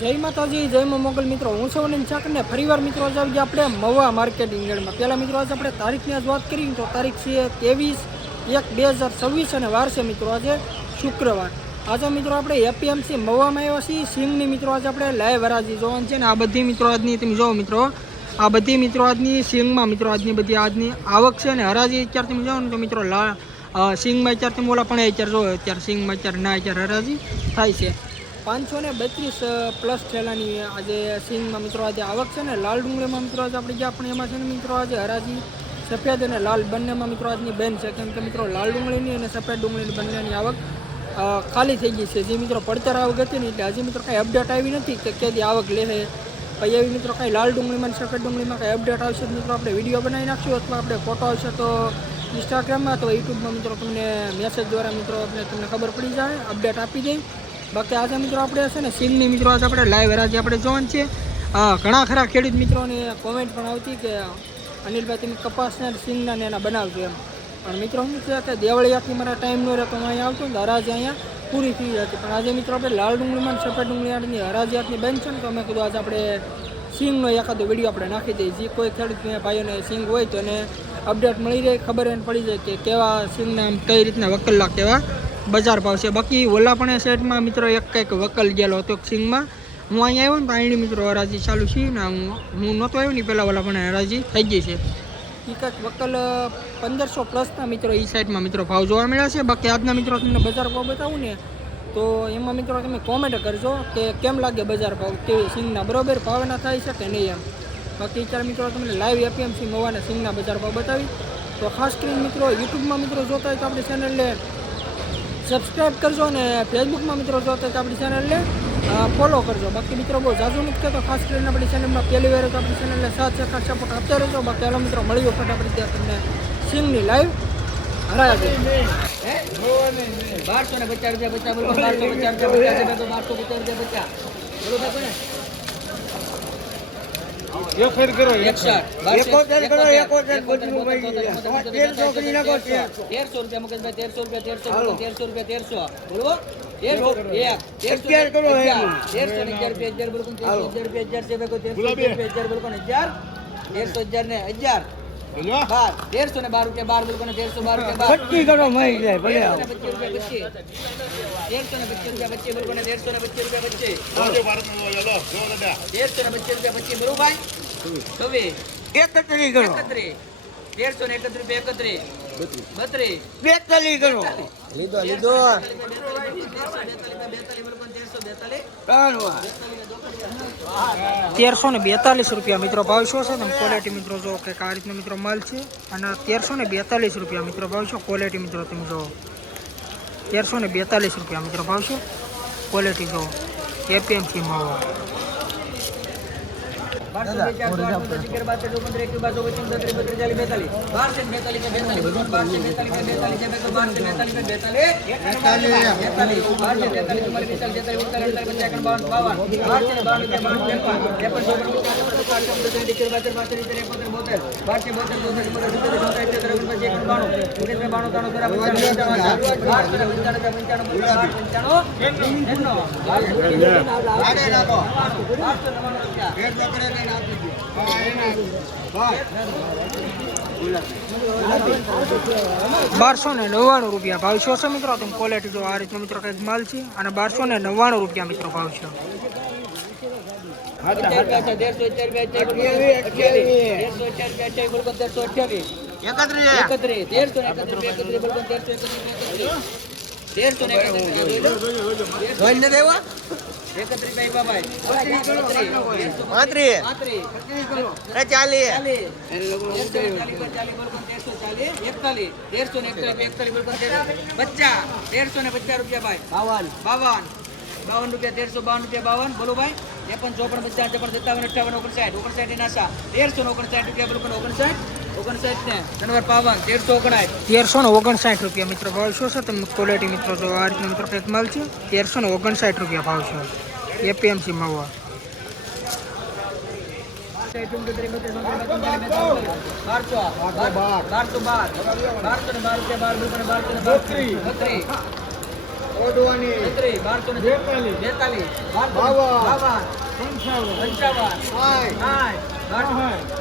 જય માતાજી, જય મા મોગલ મિત્રો, હું છું અનિલ ચાકરને ફરીવાર મિત્રો આજે આવી ગયા આપણે મહુવા માર્કેટિંગ યાર્ડમાં. પહેલાં મિત્રો આજે આપણે તારીખની આજ વાત કરીએ તો તારીખ છે 23/1/2026 અને વાર છે મિત્રો આજે શુક્રવાર. આજે મિત્રો આપણે એપીએમસી મહુવામાં આવ્યા છીએ. સિંગની મિત્રો આજે આપણે લાઈવ હરાજી જોવાની છે ને આ બધી મિત્રો આજની તમે જોવો મિત્રો, આ બધી મિત્રો આજની સિંગમાં મિત્રો આજની આવક છે ને હરાજી અત્યારે તમે જાઓ ને તો મિત્રો સિંગમાં અત્યારે તમે ઓલા પણ અત્યારે જોવો અત્યારે સિંગમાં અત્યારે ના અત્યારે હરાજી થાય છે 532 પ્લસ થેલાની આજે સિંગમાં મિત્રો આજે આવક છે ને. લાલ ડુંગળીમાં મિત્રો આજે આપણે જ્યાં પણ એમાં છે ને મિત્રો આજે હરાજી સફેદ અને લાલ બંનેમાં મિત્રો આજની બેન છે, કેમ કે મિત્રો લાલ ડુંગળીની અને સફેદ ડુંગળીની બંનેની આવક ખાલી થઈ ગઈ છે. જે મિત્રો પડતર આવક હતી ને એટલે હજી મિત્રો કાંઈ અપડેટ આવી નથી કે કેદી આવક લે છે. પછી એવી મિત્રો કાંઈ લાલ ડુંગળીમાં અને સફેદ ડુંગળીમાં કાંઈ અપડેટ આવશે મિત્રો આપણે વિડીયો બનાવી નાખશું, અથવા આપણે ફોટો આવશે તો ઇન્સ્ટાગ્રામમાં અથવા યુટ્યુબમાં મિત્રો તમને મેસેજ દ્વારા મિત્રો તમને ખબર પડી જાય, અપડેટ આપી દઈ. બાકી આજે મિત્રો આપણે છે ને સિંગની મિત્રો આજે આપણે લાઈવ હરાજી આપણે જોવાનું છે. ઘણા ખરા ખેડૂત મિત્રોની કોમેન્ટ પણ આવતી કે અનિલભાઈ તમે કપાસના સિંગના ને એના બનાવજો એમ. પણ મિત્રો શું છે કે દેવળિયાથી મારા ટાઈમ ન રહેતો હું અહીંયા આવતો ને હરાજી અહીંયા પૂરી થઈ હતી. પણ આજે મિત્રો આપણે લાલ ડુંગળીમાં સફેદ ડુંગળીની હરાજી આટલી બંધ છે ને તો અમે કીધું આજે આપણે સિંગનો એકાદો વિડીયો આપણે નાખી દઈએ. જે કોઈ ખેડૂત ભાઈઓને સિંગ હોય તો એને અપડેટ મળી જાય, ખબર એને પડી જાય કે કેવા સિંગના કઈ રીતના વકલલા કેવા બજાર ભાવ છે. બાકી ઓલા પણ સાઈડમાં મિત્રો એક કંઈક વકલ ગયેલો હતો સિંગમાં. હું અહીંયા આવ્યો ને તો અહીંની મિત્રો હરાજી ચાલુ છે ને હું નહોતો આવ્યો ને પહેલાં ઓલા પણ હરાજી થઈ ગઈ છે. એ કંઈક વકલ 1500 પ્લસના મિત્રો એ સાઈડમાં મિત્રો ભાવ જોવા મળ્યા છે. બાકી આજના મિત્રો તમને બજાર ભાવ બતાવું ને તો એમાં મિત્રો તમે કોમેન્ટ કરજો કે કેમ લાગે બજાર ભાવ, કેવી સિંગના બરોબર ભાવના થાય છે કે નહીં એમ. બાકી અત્યારે મિત્રો તમને લાઈવ એપીએમસી મહુવાના સિંગના બજાર ભાવ બતાવી. તો ખાસ કરીને મિત્રો યુટ્યુબમાં મિત્રો જોતા હોય તો આપણી ચેનલને સબસ્ક્રાઈબ કરજો અને ફેસબુકમાં મિત્રો જોતા હોય તો આપણી ચેનલને ફોલો કરજો. બાકી મિત્રો બહુ જાજુ નથી કહેતો, ખાસ કરીને આપણી ચેનલમાં પહેલી વાર તો આપણી ચેનલને સાથ સપોર્ટ આપતા રહેજો. બાકી હાલો મિત્રો મળ્યો ફટાફટ ત્યાં તમને સિંગની લાઈવ હરાજી 1250 રૂપિયા બોલો, 1250 રૂપિયા 1250 રૂપિયા બોલો ભાઈ. એક ફેર કરો 71 કરો 71 બધું ભાઈ 1300 કરી નાખો 1300 રૂપિયા મુકેશભાઈ, 1300 રૂપિયા 1300 બોલો 1300 કરો 1311 રૂપિયા બોલો 1311 રૂપિયા 1000 છે ભાઈ 1311 બોલો 1000 1311 ને 1000 1312 રૂપિયા 12 બોલો 1312 રૂપિયા 25 કરો મહી જાય ભલે 1325 રૂપિયા 25 બોલો 1325 રૂપિયા 25 બોલો ભાઈ 31 કરો 1331 રૂપિયા 31 42 કરો લીધો 1342 રૂપિયા મિત્રો ભાવ શું છે તમે ક્વોલિટી મિત્રો જો કે આ રીતનો મિત્રો માલ છે. અને 1342 રૂપિયા મિત્રો ભાવ છો ક્વોલિટી મિત્રો તમે જો 1342 રૂપિયા મિત્રો ભાવ છો ક્વોલિટી જો એપીએમસી મહુવા. ₹1299 રૂપિયા ભાવ છો છે મિત્રો તમે ક્વોલિટી જો આ રીતનો મિત્રો કંઈક માલ છે. અને 1299 રૂપિયા મિત્રો ભાવ છે. ₹52 રૂપિયા બોલો ભાઈ 53 54 55 57 58 59 નાસા 1359 રૂપિયા બોલો 59 ને જનવર પાવન 1359 રૂપિયા મિત્રો ભાવ શું છે તમે ક્વોલિટી મિત્રો જો આ રીતનો મિત્રો કંઈક માલ છે 1359 રૂપિયા ભાવ છે એપીએમસી મહુવા. 1212 1212 રૂપિયા 12 32 ઓઢવાની 1242 42 52 55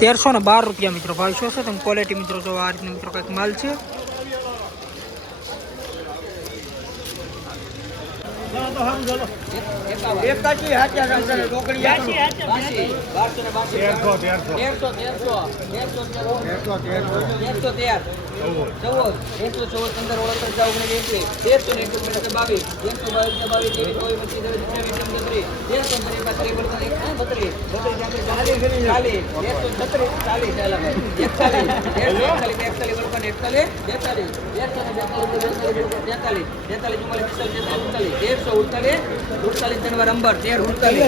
₹1312 મિત્રો ભાવ શું છે તમે ક્વોલિટી મિત્રો જો આ રીતનો મિત્રો કંઈક માલ છે એકાચી હાથે રંગને ઢોકળી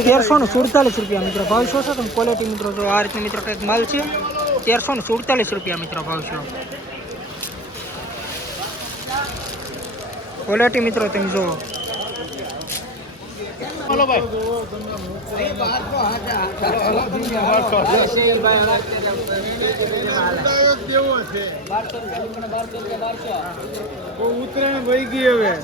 ₹1347 મિત્રો ભાવ શું છે તમે ક્વોલિટી મિત્રો જો આ રીતનો મિત્રો કંઈક માલ છે ₹1347 મિત્રો ભાવ છે ક્વોલિટી મિત્રો તમે જુઓ ઉતરાણ વહી ગઈ હવે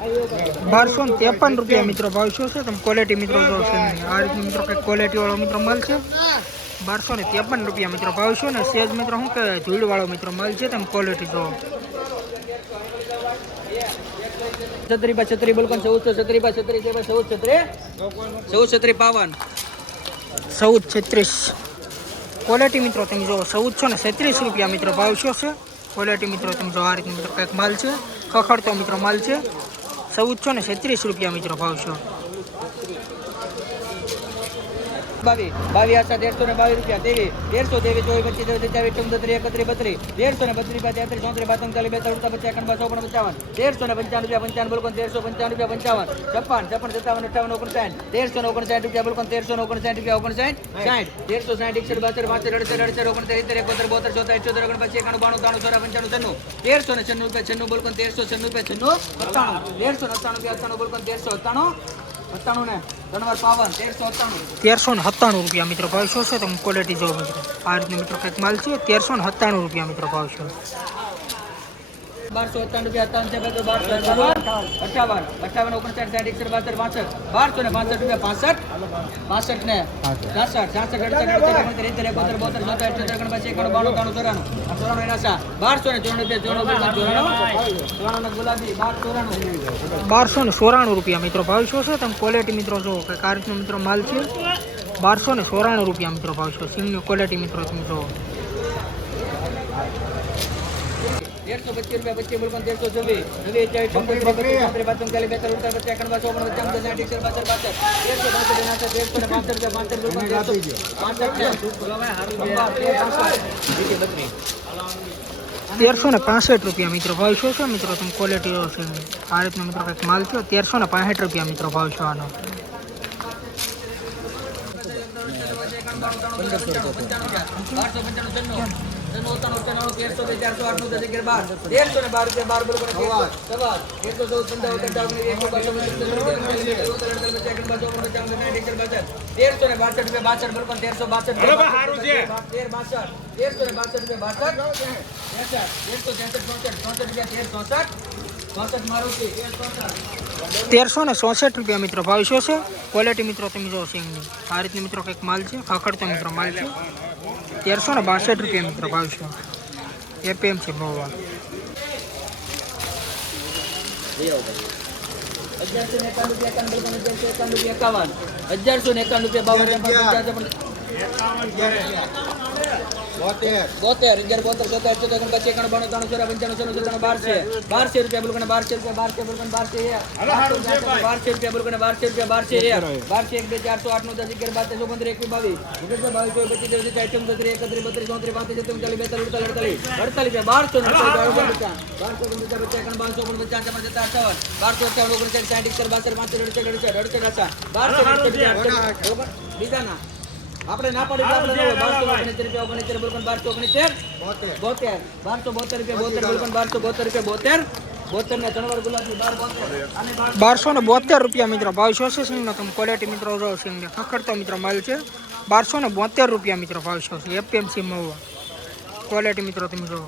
₹1253 મિત્રો ભાવ શું છે તમે ક્વોલિટી મિત્રો જો છે આ રીતનો મિત્રો કંઈક ક્વોલિટી વાળો મિત્રો માલ છે ₹1253 મિત્રો ભાવ શું ને સેજ મિત્રો શું કે ધૂળ વાળો મિત્રો માલ છે તમે ક્વોલિટી જો 1436 ક્વોલિટી મિત્રો તમે જો ₹1436 મિત્રો ભાવ શું છે ક્વોલિટી મિત્રો તમે જો આ રીતનો મિત્રો કંઈક માલ છે ખખડતો મિત્રો માલ છે ₹1436 મિત્રો ભાવ છે 1397 મિત્રો ભાવ શું છે તમે ક્વોલિટી જો મિત્રો આ રીતનો મિત્રો કંઈક માલ છે ₹1397 મિત્રો ભાવ છે 1294 મિત્રો ભાવ શું છે તમે ક્વોલિટી મિત્રો જો કંઈક આ રીતનો મિત્રો માલ છે ₹1294 મિત્રો ભાવ છે સિંગની ક્વોલિટી મિત્રો તમે જો 1365 મિત્રો ભાવ શું છે મિત્રો તમે ક્વોલિટી છે આ રીતનો મિત્રો કંઈક માલ છે ₹1365 મિત્રો ભાવ છે આનો 1364 મિત્રો ભાવ શું છે ક્વોલિટી મિત્રો તમે જો સિંગની આ રીતની મિત્રો કંઈક માલ છે ખખડતો મિત્રો માલ છે 1362 મિત્રો ભાવ છે એપીએમસી મોવા 1151 રૂપિયા 72 11 72 74 75 25 91 92 93 95 12 રૂપિયા બોલકને 12 બોલકને 12 છે 12 રૂપિયા બોલકને 12 રૂપિયા 12 1 2 4 8 9 10 11 12 13 21 22 21 22 23 31 32 33 34 35 36 37 બીજા ના આપણે ના પાડી આપણે 1269 રૂપિયા 1269 બોલકન 1272 રૂપિયા 1272 ને ત્રણ ગુલાબી 1272 રૂપિયા મિત્રો ભાવ છે સિંગનો તમે ક્વોલિટી મિત્રો જો સિંગ ખખડતો મિત્રો માલ છે 1272 રૂપિયા મિત્રો ભાવ છે એપીએમસી મહુવા ક્વોલિટી મિત્રો તમે જો